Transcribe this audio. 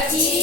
Один.